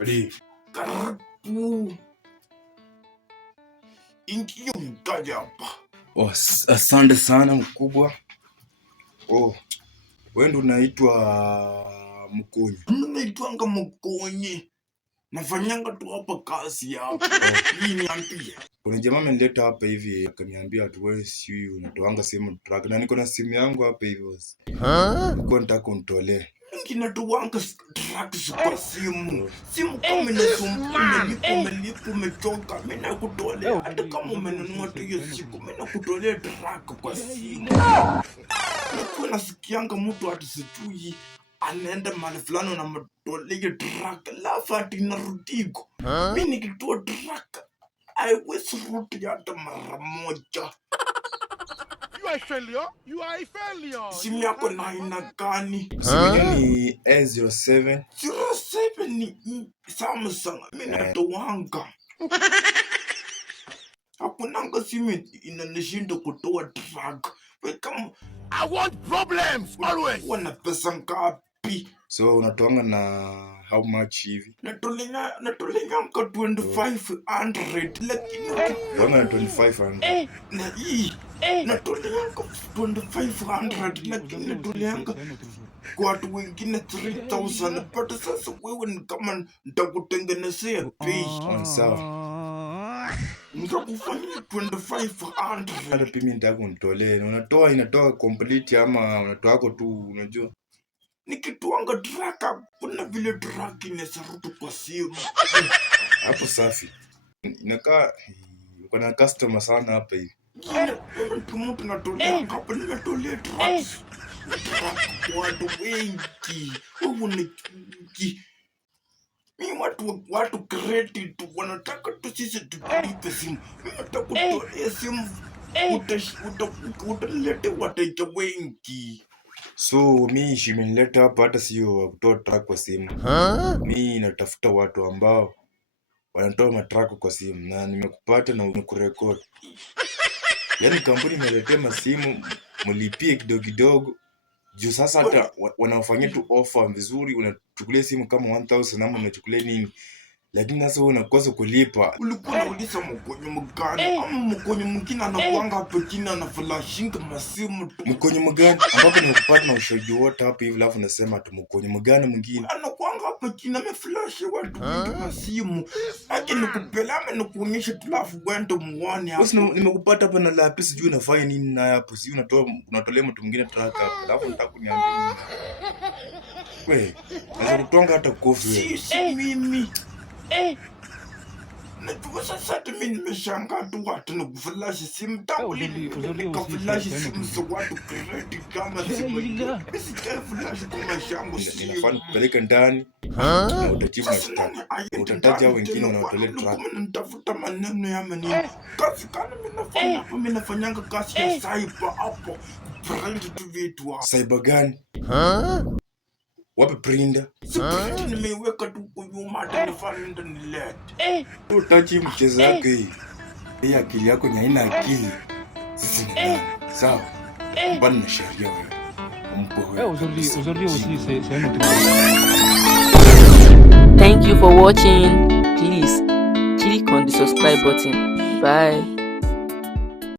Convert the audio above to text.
Ready? Karibu. Ingia mtaja hapa. Oh, asante sana mkubwa. Oh, wewe ndo unaitwa Mkonyi? Mimi naitwanga Mkonyi. Nafanyanga tu hapa kazi hapa. Hii niambie. Kuna jamaa amenileta hapa hivi akaniambia tu wewe si unatoanga simu track na niko na simu yangu hapa hivi. Niko nataka unitolee. Ninatoanga tracks kwa simu. Simu kama inasumbua umelipo umechoka, mimi nakutolea. Hata kama umenunua tu hiyo siku, mimi nakutolea track kwa simu. Niko nasikianga mtu atisijui anaenda mahali fulani na mtolea track alafu ati narudiko. Mimi nikitoa track haiwezi rudi hata mara moja. You are a failure. Simu yako na aina gani? Simu ni A07. 07 ni Samsung. Mimi natoanga. Hakunanga simu inanishinda kutoa track. Kama I want problems always. Wana pesa ngapi? So unatoanga na how much hivi? Natolea 2500 lakini Wanga na 2500. na hii natolea 2500 lakini natolea kwa watu wengine 3000. But sasa wewe ni kama nitakutengenezea bei. Sawa. Nitakufanyia 2500. Hata pimi nitaka unitolee. Unatoa inatoa complete ama unatoa yako tu unajua? Nikituanga track kuna vile track inasarutu kwa simu. Hapo safi. Inakaa uko na customer sana hapa hivi. Mtu natolea hapa nimetolea tracks. Watu wengi. Mimi watu credit wanataka tu sisi tulipe simu. Mimi nitakutolea simu. Utalete wateja wengi. So mi shimenileta hapa hata sio kutoa track kwa simu. Mi natafuta watu ambao wanatoa matrack kwa simu na nimekupata na nimekurecord. Yaani kampuni imeletea masimu mlipie kidogo kidogo. Juu sasa hata wanaofanyia tu offer vizuri unachukulia simu kama 1000 ama unachukulia nini. Lakini sasa wewe unakosa kulipa. Ulikuwa unauliza Mkonyi mgani? Ama Mkonyi mwingine anakuanga hapo chini anaflashinga masimu tu. Mkonyi mgani? Ambapo nimekupata na ushahidi wote hapa hivi alafu nasema tu Mkonyi mgani mwingine? Anakuanga hapo chini ameflash watu wengi masimu. Aje nikupelame nikuonyeshe tu alafu uende muone hapo. Basi nimekupata hapa na lapis sijui unafanya nini na hapo. Si unatolea mtu mwingine track hapa. Alafu nataka kuniambia. Wewe, naweza kutonga hata kofi wewe. Si mimi. Najua sasa mimi nimeshangaa tu watu na kuflash simu tangu nikaflash simu za watu credit kama simu. Basi flash kama shangu si. Ninafaa kupeleka ndani na utajibu mashtaka. Utataja wengine wanaotolea track. Nitafuta maneno ya manini. Kazi kana mimi nafanyanga kazi ya cyber hapo. Print tu vitu hapo. Cyber gani? Wapi printer? Siprinti nimeiweka tu kwa nyuma hata nifanye ndo nilete. Utachi mchezo yako hii. Hii akili yako ni haina akili. Sisi ni nani? Sawa. Bana na sheria wewe. Mpo wewe. Thank you for watching. Please click on the subscribe button. Bye.